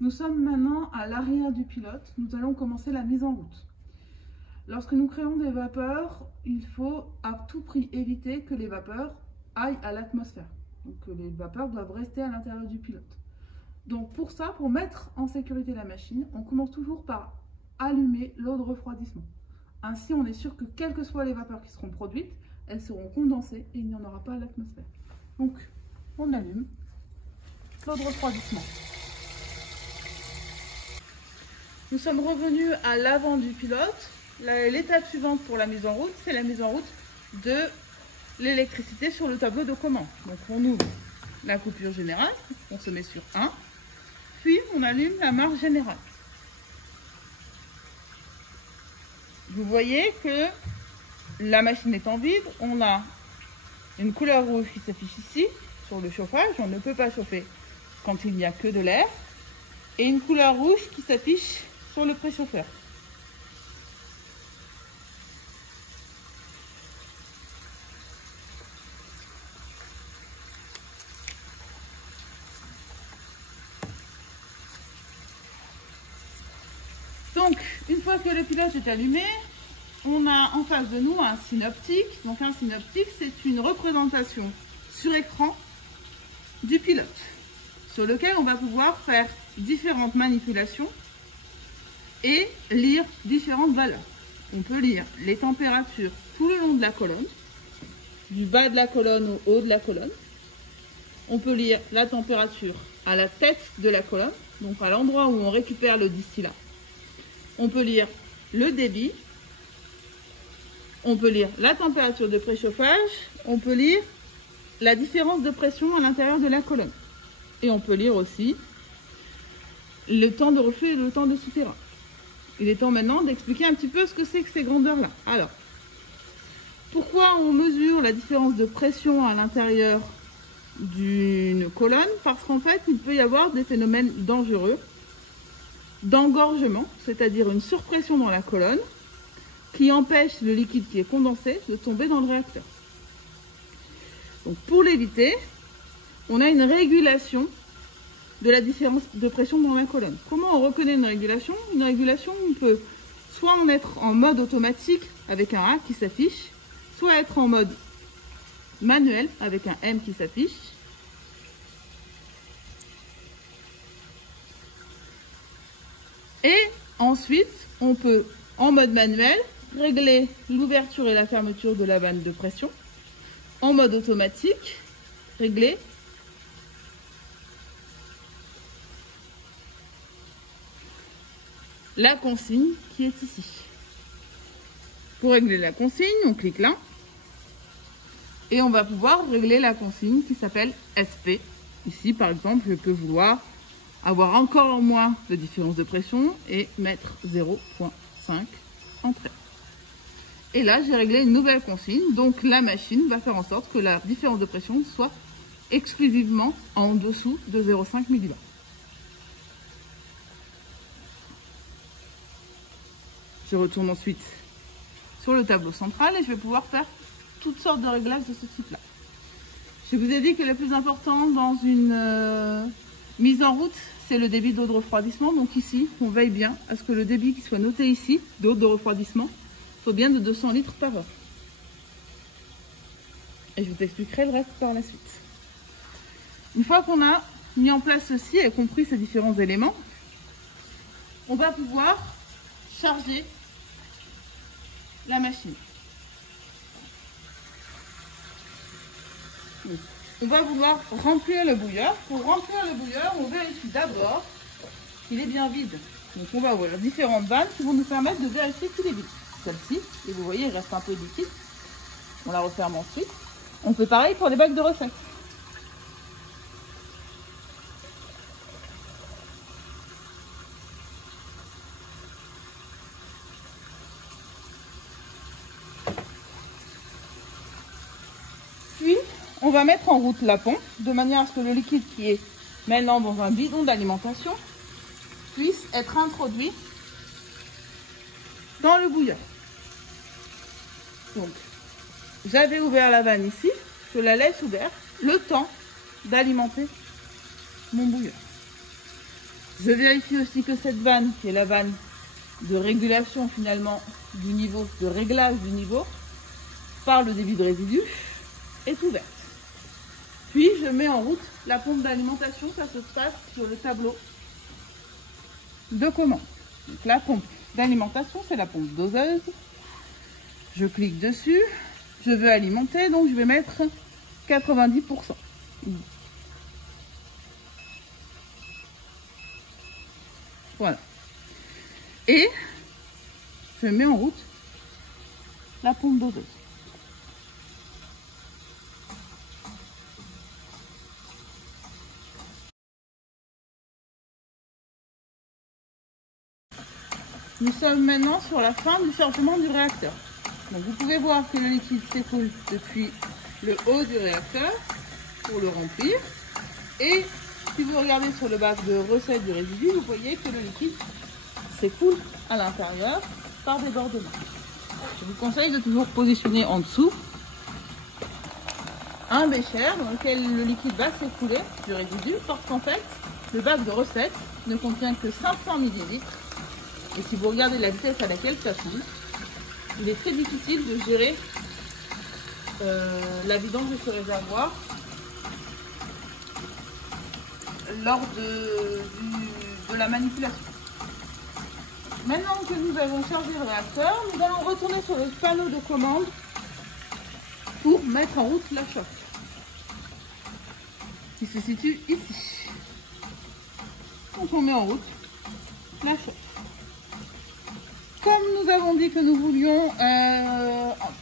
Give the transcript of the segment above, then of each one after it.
Nous sommes maintenant à l'arrière du pilote. Nous allons commencer la mise en route. Lorsque nous créons des vapeurs, il faut à tout prix éviter que les vapeurs aillent à l'atmosphère. Donc les vapeurs doivent rester à l'intérieur du pilote. Donc pour ça, pour mettre en sécurité la machine, on commence toujours par allumer l'eau de refroidissement. Ainsi, on est sûr que quelles que soient les vapeurs qui seront produites, elles seront condensées et il n'y en aura pas à l'atmosphère. Donc on allume l'eau de refroidissement. Nous sommes revenus à l'avant du pilote. L'étape suivante pour la mise en route, c'est la mise en route de l'électricité sur le tableau de commande. Donc on ouvre la coupure générale, on se met sur 1, puis on allume la marche générale. Vous voyez que la machine est en vide, on a une couleur rouge qui s'affiche ici sur le chauffage, on ne peut pas chauffer quand il n'y a que de l'air, et une couleur rouge qui s'affiche sur le préchauffeur. Donc, une fois que le pilote est allumé, on a en face de nous un synoptique. Donc un synoptique, c'est une représentation sur écran du pilote, sur lequel on va pouvoir faire différentes manipulations et lire différentes valeurs. On peut lire les températures tout le long de la colonne, du bas de la colonne au haut de la colonne. On peut lire la température à la tête de la colonne, donc à l'endroit où on récupère le distillat. On peut lire le débit, on peut lire la température de préchauffage, on peut lire la différence de pression à l'intérieur de la colonne. Et on peut lire aussi le temps de reflux et le temps de souterrain. Il est temps maintenant d'expliquer un petit peu ce que c'est que ces grandeurs-là. Alors, pourquoi on mesure la différence de pression à l'intérieur d'une colonne? Parce qu'en fait, il peut y avoir des phénomènes dangereux d'engorgement, c'est-à-dire une surpression dans la colonne qui empêche le liquide qui est condensé de tomber dans le réacteur. Donc pour l'éviter, on a une régulation de la différence de pression dans la colonne. Comment on reconnaît une régulation? Une régulation, on peut soit en être en mode automatique avec un A qui s'affiche, soit être en mode manuel avec un M qui s'affiche. Et ensuite, on peut, en mode manuel, régler l'ouverture et la fermeture de la vanne de pression. En mode automatique, régler la consigne qui est ici. Pour régler la consigne, on clique là. Et on va pouvoir régler la consigne qui s'appelle SP. Ici, par exemple, je peux vouloir avoir encore moins de différence de pression et mettre 0,5 entrée. Et là, j'ai réglé une nouvelle consigne. Donc, la machine va faire en sorte que la différence de pression soit exclusivement en dessous de 0,5 millibars. Je retourne ensuite sur le tableau central et je vais pouvoir faire toutes sortes de réglages de ce type-là. Je vous ai dit que le plus important dans une mise en route, c'est le débit d'eau de refroidissement. Donc ici, on veille bien à ce que le débit qui soit noté ici, d'eau de refroidissement, soit bien de 200 litres par heure. Et je vous expliquerai le reste par la suite. Une fois qu'on a mis en place ceci et compris ces différents éléments, on va pouvoir charger la machine. On va vouloir remplir le bouilleur. Pour remplir le bouilleur, on vérifie d'abord qu'il est bien vide. Donc on va ouvrir différentes vannes qui vont nous permettre de vérifier qu'il est vide. Celle-ci, et vous voyez, il reste un peu de liquide. On la referme ensuite. On fait pareil pour les bacs de recette. Puis, on va mettre en route la pompe de manière à ce que le liquide qui est maintenant dans un bidon d'alimentation puisse être introduit dans le bouilleur. Donc, j'avais ouvert la vanne ici, je la laisse ouverte le temps d'alimenter mon bouilleur. Je vérifie aussi que cette vanne, qui est la vanne de régulation finalement du niveau, de réglage du niveau, par le débit de résidus, est ouverte. Puis je mets en route la pompe d'alimentation, ça se passe sur le tableau de commande. Donc la pompe d'alimentation, c'est la pompe doseuse. Je clique dessus, je veux alimenter, donc je vais mettre 90%. Voilà. Et je mets en route la pompe doseuse. Nous sommes maintenant sur la fin du chargement du réacteur. Donc vous pouvez voir que le liquide s'écoule depuis le haut du réacteur pour le remplir. Et si vous regardez sur le bac de recette du résidu, vous voyez que le liquide s'écoule à l'intérieur par débordement. Je vous conseille de toujours positionner en dessous un bécher dans lequel le liquide va s'écouler du résidu, parce qu'en fait, le bac de recette ne contient que 500 ml. Et si vous regardez la vitesse à laquelle ça coule, il est très difficile de gérer la vidange de ce réservoir lors de la manipulation. Maintenant que nous avons chargé le réacteur, nous allons retourner sur le panneau de commande pour mettre en route la chauffe, qui se situe ici. Donc on met en route la chauffe. Comme nous avons dit que nous voulions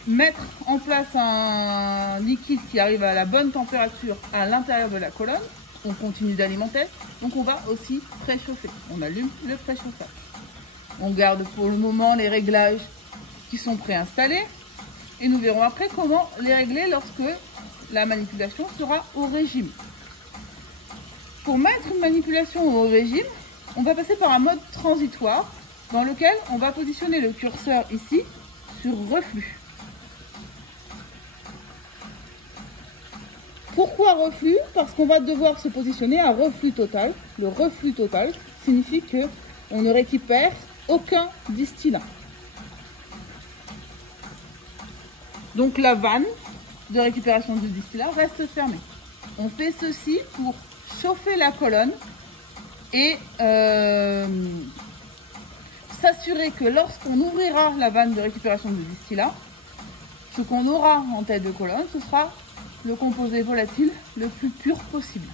mettre en place un liquide qui arrive à la bonne température à l'intérieur de la colonne, on continue d'alimenter, donc on va aussi préchauffer. On allume le préchauffage. On garde pour le moment les réglages qui sont préinstallés et nous verrons après comment les régler lorsque la manipulation sera au régime. Pour mettre une manipulation au régime, on va passer par un mode transitoire dans lequel on va positionner le curseur ici sur reflux. Pourquoi reflux? Parce qu'on va devoir se positionner à reflux total. Le reflux total signifie qu'on ne récupère aucun distillat. Donc la vanne de récupération du distillat reste fermée. On fait ceci pour chauffer la colonne et s'assurer que lorsqu'on ouvrira la vanne de récupération du distillat, ce qu'on aura en tête de colonne, ce sera le composé volatile le plus pur possible.